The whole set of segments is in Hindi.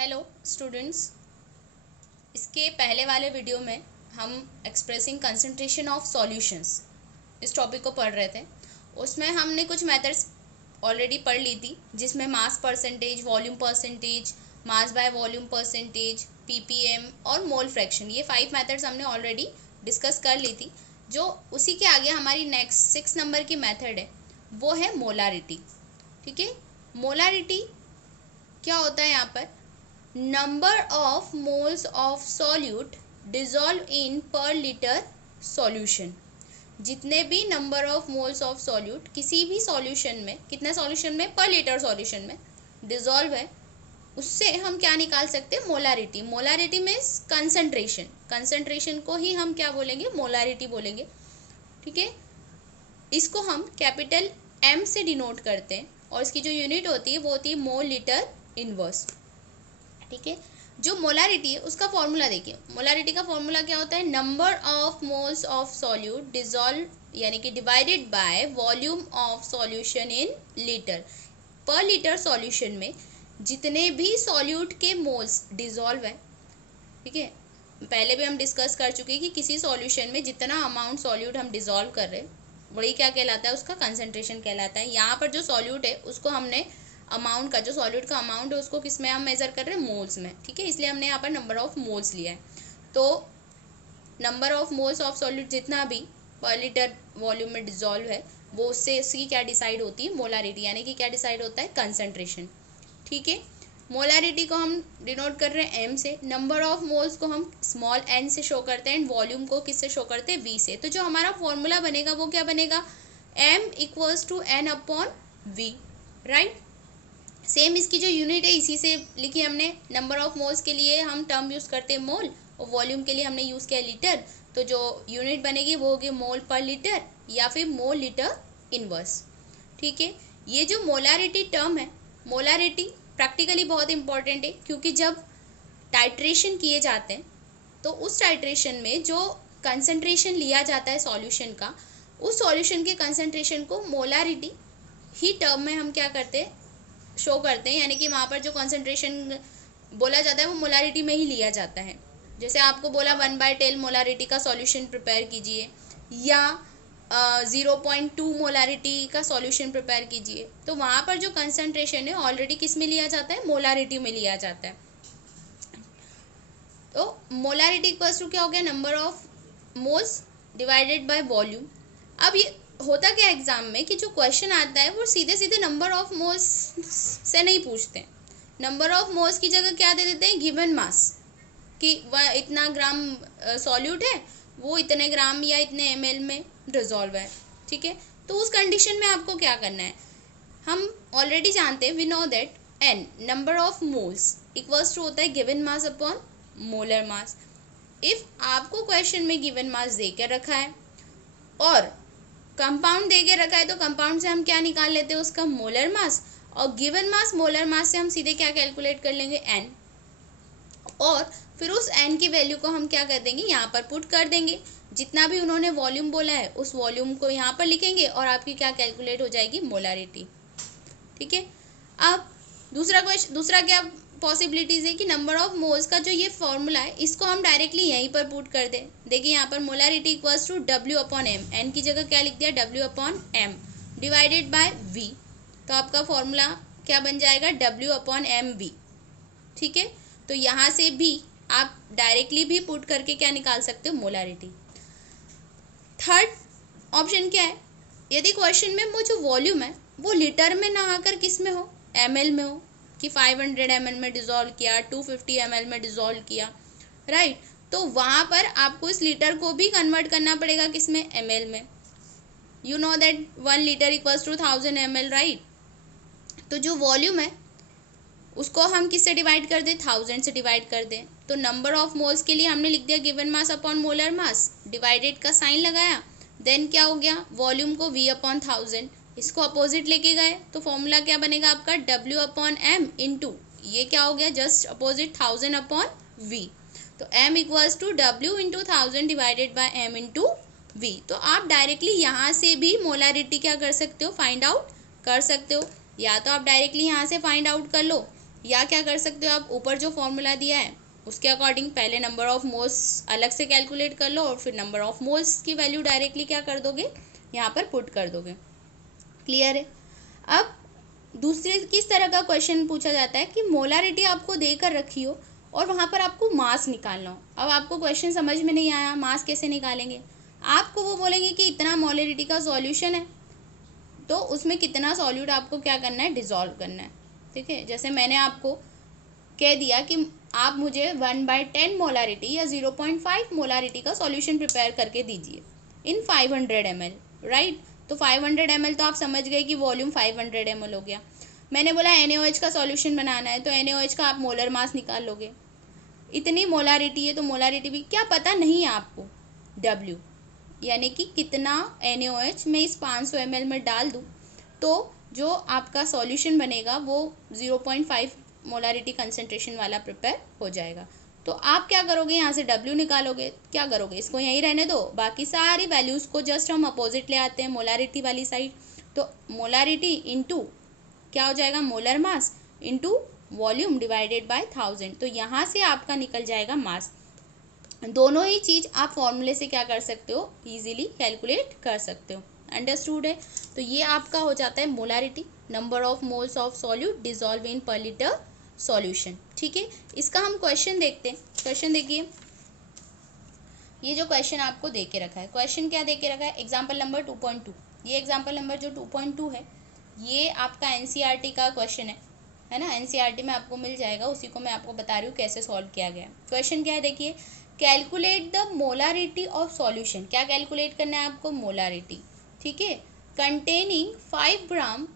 हेलो स्टूडेंट्स, इसके पहले वाले वीडियो में हम एक्सप्रेसिंग कंसंट्रेशन ऑफ सॉल्यूशंस इस टॉपिक को पढ़ रहे थे। उसमें हमने कुछ मेथड्स ऑलरेडी पढ़ ली थी, जिसमें mass percentage, volume percentage, mass by volume percentage, ppm और मोल फ्रैक्शन। ये 5 मेथड्स हमने ऑलरेडी डिस्कस कर ली थी। जो उसी के आगे हमारी नेक्स्ट 6 नंबर की मेथड है वो है मोलारिटी। ठीक है, मोलारिटी क्या होता है? यहाँ पर number of moles of solute dissolve in पर लीटर सॉल्यूशन। जितने भी number of moles of solute किसी भी सॉल्यूशन में, कितने सॉल्यूशन में, पर लीटर सॉल्यूशन में डिजॉल्व है, उससे हम क्या निकाल सकते हैं? Molarity. Molarity means concentration. Concentration को ही हम क्या बोलेंगे? मोलारिटी बोलेंगे। ठीक है, इसको हम कैपिटल एम से डिनोट करते हैं और इसकी जो यूनिट होती है वो होती है मोल लीटर इनवर्स। ठीक है, जो मोलारिटी है उसका फॉर्मूला देखिए। मोलारिटी का फॉर्मूला क्या होता है? Number of moles of solute dissolve यानी कि divided by volume of solution in litre. पर लीटर सॉल्यूशन में जितने भी सॉल्यूट के मोल्स डिजॉल्व है, ठीक है, पहले भी हम डिस्कस कर चुके हैं कि किसी सॉल्यूशन में जितना अमाउंट सॉल्यूट हम डिजॉल्व कर रहे हैं वही क्या कहलाता है? उसका कंसंट्रेशन कहलाता है। यहाँ पर जो सॉल्यूट है उसको हमने अमाउंट का, जो सॉल्यूट का अमाउंट है उसको किस में हम मेजर कर रहे हैं? मोल्स में। ठीक है, इसलिए हमने यहाँ पर नंबर ऑफ मोल्स लिया है। तो number of moles of solute जितना भी पर लीटर वॉल्यूम में डिजॉल्व है वो उससे उसकी क्या डिसाइड होती है? मोलारिटी। यानी कि क्या डिसाइड होता है? कंसंट्रेशन। ठीक है, मोलारिटी को हम डिनोट कर रहे हैं एम से, नंबर ऑफ मोल्स को हम स्मॉल एन से शो करते हैं एंड वॉल्यूम को किससे शो करते हैं? वी से। तो जो हमारा फॉर्मूला बनेगा वो क्या बनेगा? M equals to N upon V. Right, same इसकी जो यूनिट है इसी से लिखी हमने। नंबर ऑफ मोल्स के लिए हम टर्म यूज़ करते हैं मोल और वॉल्यूम के लिए हमने यूज़ किया लीटर। तो जो यूनिट बनेगी वो होगी मोल पर लीटर या फिर मोल लीटर इनवर्स। ठीक है, ये जो मोलारिटी टर्म है, मोलारिटी प्रैक्टिकली बहुत इंपॉर्टेंट है, क्योंकि जब टाइट्रेशन किए जाते हैं तो उस टाइट्रेशन में जो कंसंट्रेशन लिया जाता है सॉल्यूशन का, उस सॉल्यूशन के कंसंट्रेशन को मोलारिटी ही टर्म में हम क्या करते हैं? शो करते हैं। यानी कि वहाँ पर जो कंसंट्रेशन बोला जाता है वो मोलारिटी में ही लिया जाता है। जैसे आपको बोला 1/10 मोलारिटी का सॉल्यूशन प्रिपेयर कीजिए या 0.2 मोलारिटी का सॉल्यूशन प्रिपेयर कीजिए, तो वहाँ पर जो कंसंट्रेशन है ऑलरेडी किस में लिया जाता है? मोलारिटी में लिया जाता है। तो मोलारिटी इक्वल्स टू क्या हो गया? Number of moles divided by volume. अब ये होता क्या एग्जाम में कि जो क्वेश्चन आता है वो सीधे सीधे नंबर ऑफ मोल्स से नहीं पूछते। नंबर ऑफ मोल्स की जगह क्या दे देते हैं? गिवन मास, कि वह इतना ग्राम सॉल्यूट है, वो इतने ग्राम या इतने एमएल में डिजॉल्व है। ठीक है, तो उस कंडीशन में आपको क्या करना है? हम ऑलरेडी जानते हैं, we know that N number of moles equals to होता है given mass upon molar mass. If आपको क्वेश्चन में गिवन मास दे के रखा है और कंपाउंड दे के रखा है तो कंपाउंड से हम क्या निकाल लेते हैं? उसका मोलर मास। और गिवन मास मोलर मास से हम सीधे क्या कैलकुलेट कर लेंगे? एन। और फिर उस एन की वैल्यू को हम क्या कर देंगे? यहाँ पर पुट कर देंगे। जितना भी उन्होंने वॉल्यूम बोला है उस वॉल्यूम को यहाँ पर लिखेंगे और आपकी क्या कैलकुलेट हो जाएगी? मोलारिटी। ठीक है, अब दूसरा क्या पॉसिबिलिटीज़ है कि नंबर ऑफ मोल्स का जो ये फॉर्मूला है इसको हम डायरेक्टली यहीं पर पुट कर दें। देखिए यहाँ पर molarity equals to W upon M, N की जगह क्या लिख दिया? W upon M divided by V. तो आपका फॉर्मूला क्या बन जाएगा? W upon M V. ठीक है, तो यहाँ से भी आप डायरेक्टली भी पुट करके क्या निकाल सकते हो? मोलारिटी। थर्ड ऑप्शन क्या है? यदि क्वेश्चन में वो जो वॉल्यूम है वो लीटर में ना आकर किस में हो? एमएल में हो, कि 500 ml में डिजॉल्व किया, 250 ml में डिजॉल्व किया। राइट, तो वहाँ पर आपको इस लीटर को भी कन्वर्ट करना पड़ेगा किस में? ml में। You know that 1 litre equals to 1000 ml। Right, तो जो वॉल्यूम है उसको हम किससे डिवाइड कर दें? 1000 से डिवाइड कर दें। तो नंबर ऑफ मोल्स के लिए हमने लिख दिया गिवन मास अपॉन मोलर मास, डिवाइडेड का साइन लगाया, देन क्या हो गया? वॉल्यूम को v अपॉन 1000, इसको अपोजिट लेके गए तो फॉर्मूला क्या बनेगा आपका? W अपॉन एम इंटू, ये क्या हो गया? Just opposite 1000 upon v। तो m equals to W into 1000 divided by m into v। तो आप डायरेक्टली यहाँ से भी मोलारिटी क्या कर सकते हो? फाइंड आउट कर सकते हो। या तो आप डायरेक्टली यहाँ से फाइंड आउट कर लो या क्या कर सकते हो आप, ऊपर जो फॉर्मूला दिया है उसके अकॉर्डिंग पहले नंबर ऑफ मोल्स अलग से कैलकुलेट कर लो और फिर नंबर ऑफ मोल्स की वैल्यू डायरेक्टली क्या कर दोगे, यहाँ पर पुट कर दोगे। क्लियर है। अब दूसरे किस तरह का क्वेश्चन पूछा जाता है कि मोलारिटी आपको देकर रखी हो और वहाँ पर आपको मास निकालना हो। अब आपको क्वेश्चन समझ में नहीं आया, मास कैसे निकालेंगे, आपको वो बोलेंगे कि इतना मोलारिटी का सॉल्यूशन है, तो उसमें कितना सॉल्यूट आपको क्या करना है, डिसॉल्व करना है। ठीक है, जैसे मैंने आपको कह दिया कि आप मुझे 1/10 मोलारिटी या 0.5 मोलारिटी का सॉल्यूशन प्रिपेयर करके दीजिए इन 500 ml, राइट। तो 500 ml तो आप समझ गए कि वॉल्यूम 500 ml हो गया। मैंने बोला NaOH का सॉल्यूशन बनाना है, तो NaOH का आप मोलर मास निकाल लोगे, इतनी मोलारिटी है, तो मोलारिटी भी क्या पता नहीं है आपको, W यानी कि कितना NaOH मैं इस 500 ml में डाल दूँ तो जो आपका सॉल्यूशन बनेगा वो 0.5 मोलारिटी कंसंट्रेशन वाला प्रिपेयर हो जाएगा। तो आप क्या करोगे, यहाँ से W निकालोगे, क्या करोगे, इसको यहीं रहने दो, बाकी सारी वैल्यूज़ को जस्ट हम अपोजिट ले आते हैं मोलारिटी वाली साइड। तो मोलारिटी इंटू क्या हो जाएगा, molar mass into volume divided by 1000, तो यहाँ से आपका निकल जाएगा मास। दोनों ही चीज़ आप फॉर्मूले से क्या कर सकते हो, इजीली कैलकुलेट कर सकते हो। अंडरस्टूड है। तो ये आपका हो जाता है molarity, number of moles of solute dissolve in पर लीटर सॉल्यूशन। ठीक है, इसका हम क्वेश्चन देखते हैं। क्वेश्चन देखिए, ये जो क्वेश्चन आपको दे के रखा है, क्वेश्चन क्या दे के रखा है, एग्जाम्पल नंबर 2.2। ये एग्जाम्पल नंबर जो 2.2 है ये आपका NCERT का क्वेश्चन है ना, NCERT में आपको मिल जाएगा, उसी को मैं आपको बता रही हूँ कैसे सॉल्व किया गया। क्वेश्चन क्या है देखिए, calculate the molarity of solution. क्या कैलकुलेट करना है आपको, मोलारिटी। ठीक है, कंटेनिंग 5 ग्राम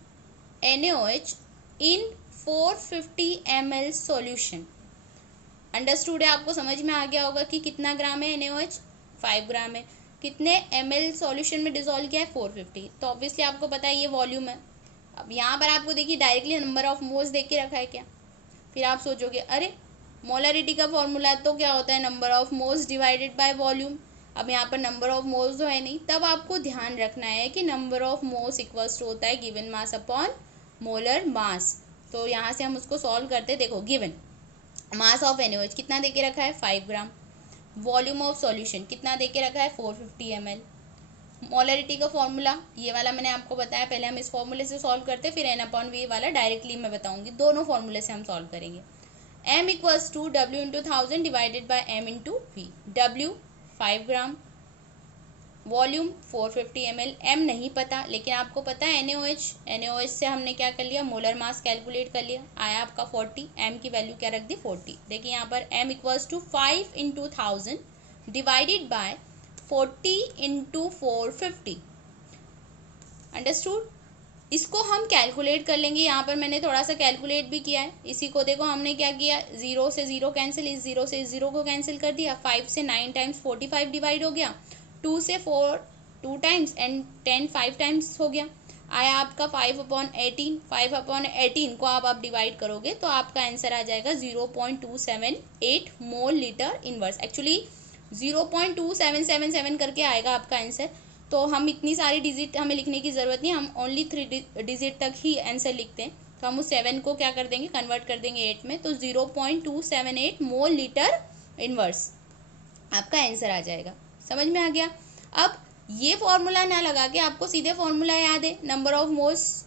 NaOH इन 450 ml सॉल्यूशन। अंडरस्टूड है, आपको समझ में आ गया होगा कि कितना ग्राम है NaOH, 5 ग्राम है, कितने ml सॉल्यूशन में डिसॉल्व किया है, 450। तो ऑब्वियसली आपको पता है ये वॉल्यूम है। अब यहाँ पर आपको देखिए डायरेक्टली नंबर ऑफ मोल्स देख के रखा है क्या, फिर आप सोचोगे अरे मोलारिटी का फॉर्मूला तो क्या होता है, number of moles divided by volume. अब यहाँ पर नंबर ऑफ मोल्स तो है नहीं, तब आपको ध्यान रखना है कि number of moles equals to होता है given mass upon molar mass. तो यहाँ से हम उसको सॉल्व करते, देखो गिवन मास ऑफ NaOH कितना दे के रखा है, 5 ग्राम, वॉल्यूम ऑफ सॉल्यूशन कितना दे के रखा है, 450 ml। मोलरिटी का फॉर्मूला ये वाला मैंने आपको बताया, पहले हम इस फॉर्मूले से सॉल्व करते, फिर N/V वाला डायरेक्टली मैं बताऊंगी, दोनों फॉर्मूले से हम सॉल्व करेंगे। M equals to W into 1000 divided by M into V। W 5 gram, volume 450 ml। M नहीं पता, लेकिन आपको पता है NaOH से हमने क्या कर लिया, मोलर मास कैलकुलेट कर लिया, आया आपका 40। M की वैल्यू क्या रख दी, 40। देखिए यहाँ पर M equals to 5 into 1000 divided by 40 into 450। Understood. इसको हम कैलकुलेट कर लेंगे, यहाँ पर मैंने थोड़ा सा कैलकुलेट भी किया है। इसी को देखो हमने क्या किया, 0 से 0 कैंसिल, इस 0 से इस 0 को कैंसिल कर दिया, 5 से 9 टाइम्स 45 डिवाइड हो गया, 2 से 4 2 टाइम्स एंड 10 5 टाइम्स हो गया, आया आपका 5/18। 5/18 को आप डिवाइड करोगे तो आपका आंसर आ जाएगा 0.278 मोल लीटर इनवर्स। एक्चुअली 0.2777 करके आएगा आपका आंसर। तो हम इतनी सारी डिजिट हमें लिखने की ज़रूरत नहीं, हम ओनली 3 डिजिट तक ही आंसर लिखते हैं। तो हम उस 7 को क्या कर देंगे, कन्वर्ट कर देंगे 8 में, तो 0.278 मोल लीटर इनवर्स आपका आंसर आ जाएगा। समझ में आ गया। अब ये फॉर्मूला ना लगा के आपको सीधे फॉर्मूला याद है, number of moles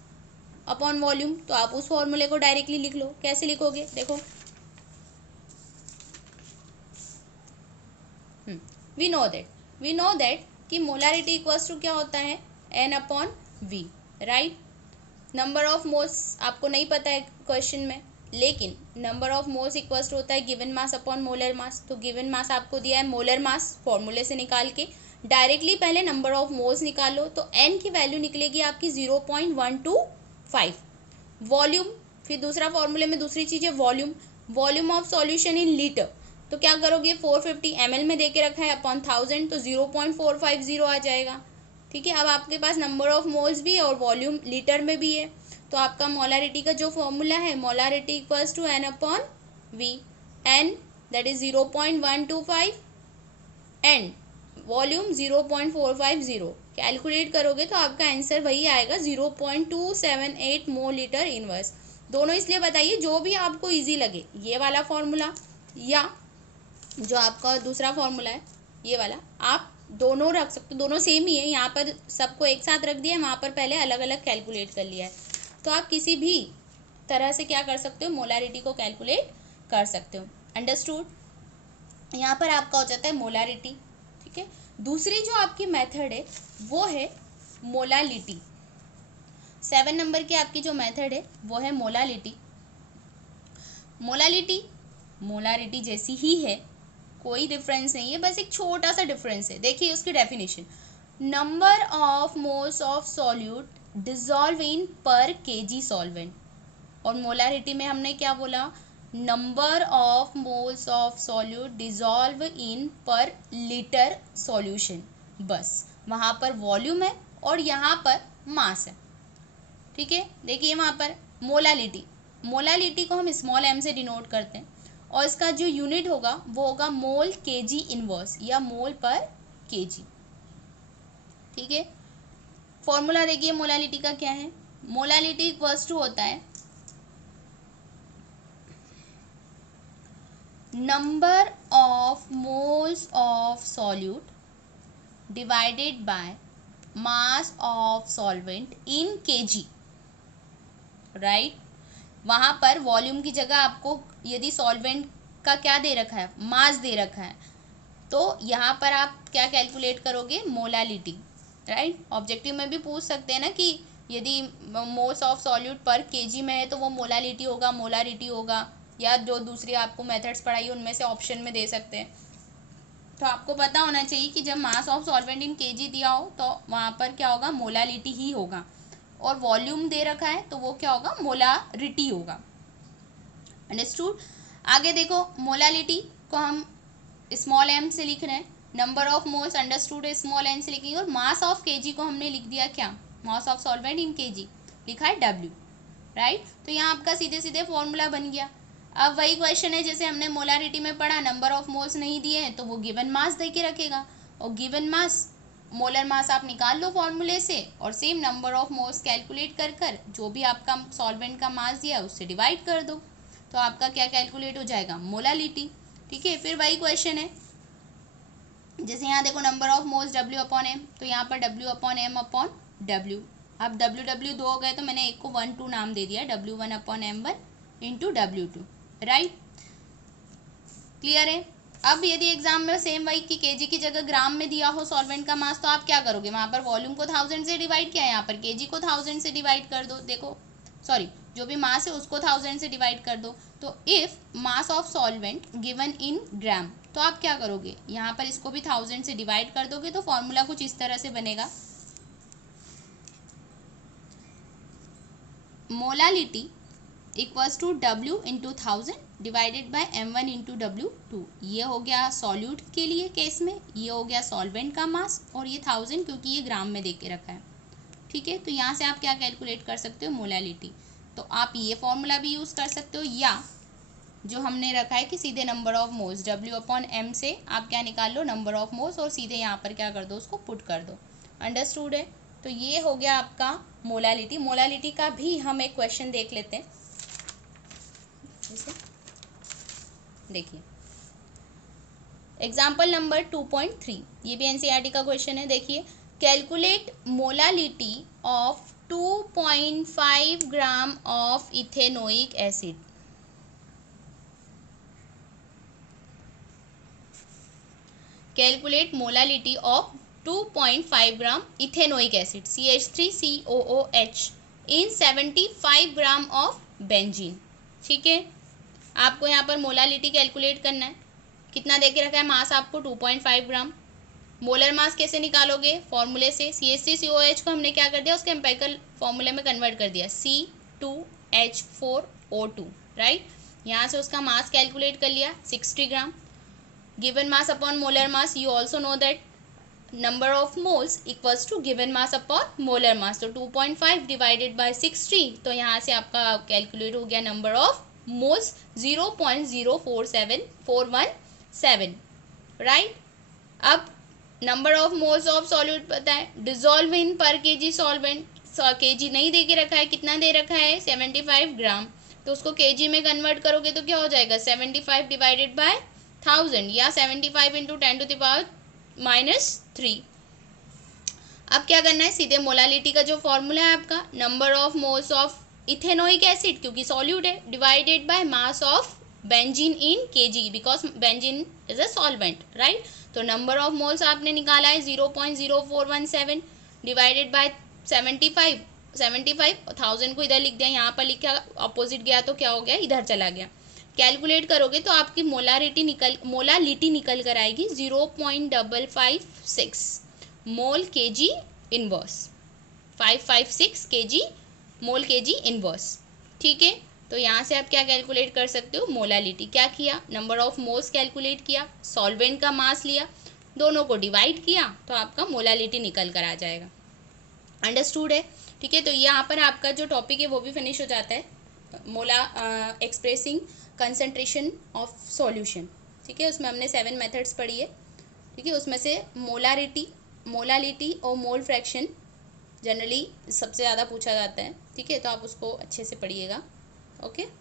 upon volume, तो आप उस फॉर्मूले को डायरेक्टली लिख लो। कैसे लिखोगे, देखो वी नो दैट कि मोलारिटी इक्वल्स टू क्या होता है, N/V, right. Number of moles आपको नहीं पता है क्वेश्चन में, लेकिन number of moles equals to होता है given mass upon molar mass. तो गिवन मास आपको दिया है मोलर मास, फॉर्मूले से निकाल के डायरेक्टली पहले नंबर ऑफ मोल्स निकालो, तो N की वैल्यू निकलेगी आपकी 0.125। वॉल्यूम, फिर दूसरा फॉर्मूले में दूसरी चीज़ है volume of solution in litre. तो क्या करोगे, 450 ml में दे के रखा है अपॉन 1000, तो 0.450 आ जाएगा। ठीक है, अब आपके पास नंबर ऑफ मोल्स भी है और वॉल्यूम लीटर में भी है, तो आपका मोलारिटी का जो फॉर्मूला है, molarity equals to N/V, N that is 0.125 and volume 0.450। Calculate करोगे तो आपका आंसर वही आएगा, 0.278 मोल लीटर इनवर्स। दोनों इसलिए बताइए जो भी आपको इजी लगे, ये वाला फॉर्मूला या जो आपका दूसरा फॉर्मूला है ये वाला, आप दोनों रख सकते हो, दोनों सेम ही है। यहाँ पर सबको एक साथ रख दिया है, वहाँ पर पहले अलग अलग कैलकुलेट कर लिया है। तो आप किसी भी तरह से क्या कर सकते हो, मोलारिटी को कैलकुलेट कर सकते हो। अंडरस्टूड। यहाँ पर आपका हो जाता है मोलारिटी। ठीक है, दूसरी जो आपकी मेथड है वो है मोलालिटी। 7 नंबर की आपकी जो मेथड है वो है मोलालिटी। मोलालिटी मोलारिटी जैसी ही है, कोई डिफरेंस नहीं है, बस एक छोटा सा डिफरेंस है। देखिए उसकी definition, number of moles of solute dissolve in पर केजी सॉल्वेंट। और मोलारिटी में हमने क्या बोला, number of moles of solute dissolve in पर लीटर सॉल्यूशन। बस वहाँ पर वॉल्यूम है और यहाँ पर मास है। ठीक है, देखिए वहाँ पर मोलालिटी, मोलालिटी को हम स्मॉल m से डिनोट करते हैं और इसका जो यूनिट होगा वो होगा मोल केजी इनवर्स या मोल पर केजी। ठीक है, फॉर्मूला देखिए मोलालिटी का क्या है, मोलालिटी इक्वल्स टू होता है number of moles of solute divided by mass of solvent in KG. Right, वहाँ पर वॉल्यूम की जगह आपको यदि सॉल्वेंट का क्या दे रखा है, मास दे रखा है, तो यहाँ पर आप क्या कैलकुलेट करोगे, मोलालिटी। राइट, ऑब्जेक्टिव में भी पूछ सकते हैं ना कि यदि मोल्स ऑफ सॉल्यूट पर केजी में है तो वो मोलालिटी होगा, मोलारिटी होगा, या जो दूसरी आपको मेथड्स पढ़ाई उनमें से ऑप्शन में दे सकते हैं। तो आपको पता होना चाहिए कि जब मास ऑफ सॉल्वेंट इन केजी दिया हो तो वहाँ पर क्या होगा, मोलालिटी ही होगा, और वॉल्यूम दे रखा है तो वो क्या होगा, मोलारिटी होगा। अंडरस्टूड। आगे देखो, मोलालिटी को हम स्मॉल m से लिख रहे हैं, number of moles understood small n से लिखेंगे, और मास ऑफ केजी को हमने लिख दिया क्या, मास ऑफ सॉल्वेंट इन केजी, लिखा है W। राइट, तो यहाँ आपका सीधे सीधे फॉर्मूला बन गया। अब वही क्वेश्चन है जैसे हमने मोलारिटी में पढ़ा, नंबर ऑफ मोल्स नहीं दिए हैं तो वो गिवन मास दे के रखेगा, और गिवन मास मोलर मास आप निकाल लो फॉर्मूले से, और same number of moles calculate कर कर जो भी आपका सॉल्वेंट का मास दिया है उससे डिवाइड कर दो, तो आपका क्या कैलकुलेट हो जाएगा, मोलालिटी। ठीक है, फिर वही क्वेश्चन है जैसे यहाँ देखो number of moles W upon M, तो यहाँ पर W upon M upon W। अब W दो हो गए तो मैंने एक को 1 2 नाम दे दिया, W1 upon M1 into W2। Right, clear है। अब यदि एग्जाम में सेम वही कि केजी की जगह ग्राम में दिया हो सॉल्वेंट का मास, तो आप क्या करोगे, वहाँ पर वॉल्यूम को 1000 से डिवाइड किया है, यहाँ पर केजी को 1000 से डिवाइड कर दो। देखो सॉरी, जो भी मास है उसको 1000 से डिवाइड कर दो। तो if mass of solvent given in gram, तो आप क्या करोगे, यहाँ पर इसको भी 1000 से डिवाइड कर दोगे, तो फॉर्मूला कुछ इस तरह से बनेगा, molality equals to W into 1000 divided by M1 into W2। ये हो गया सॉल्यूट के लिए केस में, ये हो गया सॉल्वेंट का मास, और ये 1000 क्योंकि ये ग्राम में दे के रखा है। ठीक है, तो यहाँ से आप क्या कैलकुलेट कर सकते हो, मोलालिटी। तो आप ये फॉर्मूला भी यूज़ कर सकते हो, या जो हमने रखा है कि सीधे number of moles W upon M से आप क्या निकाल लो, नंबर ऑफ मोल्स, और सीधे यहाँ पर क्या कर दो, उसको पुट कर दो। अंडरस्टूड है। तो ये हो गया आपका मोलालिटी। मोलालिटी का भी हम एक क्वेश्चन देख लेते हैं। देखिए एग्जाम्पल नंबर 2.3, ये भी NCERT का क्वेश्चन है। देखिए, calculate molality of 2.5 gram of ethanoic acid. Calculate molality of 2.5 gram ethanoic acid CH3COOH in 75 gram of benzene. ठीक है, आपको यहाँ पर मोलालिटी कैलकुलेट करना है। कितना देके रखा है, मास आपको 2.5 ग्राम। मोलर मास कैसे निकालोगे, फॉर्मूले से, CH3COOH को हमने क्या कर दिया, उसके एम्पिरिकल फॉर्मूले में कन्वर्ट कर दिया, C2H4O2। राइट, यहाँ से उसका मास कैलकुलेट कर लिया 60 gram. Given mass upon molar mass, you also know that number of moles equals to given mass upon molar mass. तो 2.5 डिवाइडेड बाय 60, तो यहाँ से आपका कैलकुलेट हो गया नंबर ऑफ मोल्स 0.047417। राइट, अब number of moles of solute पता है, डिजॉल्व इन पर केजी सॉल्वेंट, केजी नहीं दे के रखा है, कितना दे रखा है, 75 ग्राम। तो उसको केजी में कन्वर्ट करोगे तो क्या हो जाएगा 75 डिवाइडेड बाय 1000 या 75 इंटू 10⁻³ अब क्या करना है, सीधे मोलालिटी का जो फॉर्मूला है आपका number of moles of ethanoic acid क्योंकि सॉल्यूट है divided by mass of benzene in KG because benzene is a solvent right. तो नंबर ऑफ मोल्स आपने निकाला है 0.0417 डिवाइडेड बाय 75 1000 को इधर लिख दिया, यहाँ पर लिखा अपोजिट गया तो क्या हो गया इधर चला गया। कैलकुलेट करोगे तो आपकी मोलालिटी निकल कर आएगी 0.556 मोल केजी इनवर्स 556 केजी मोल केजी इनवर्स। ठीक है, तो यहाँ से आप क्या कैलकुलेट कर सकते हो मोलालिटी। क्या किया, नंबर ऑफ मोल्स कैलकुलेट किया, सॉल्वेंट का मास लिया, दोनों को डिवाइड किया तो आपका मोलालिटी निकल कर आ जाएगा। अंडरस्टूड है। ठीक है, तो यहाँ पर आपका जो टॉपिक है वो भी फिनिश हो जाता है, एक्सप्रेसिंग कंसंट्रेशन ऑफ सॉल्यूशन। ठीक है, उसमें हमने 7 मेथड्स पढ़ी है। ठीक है, उसमें से मोलालिटी और मोल फ्रैक्शन जनरली सबसे ज़्यादा पूछा जाता है। ठीक है, तो आप उसको अच्छे से पढ़िएगा। ओके।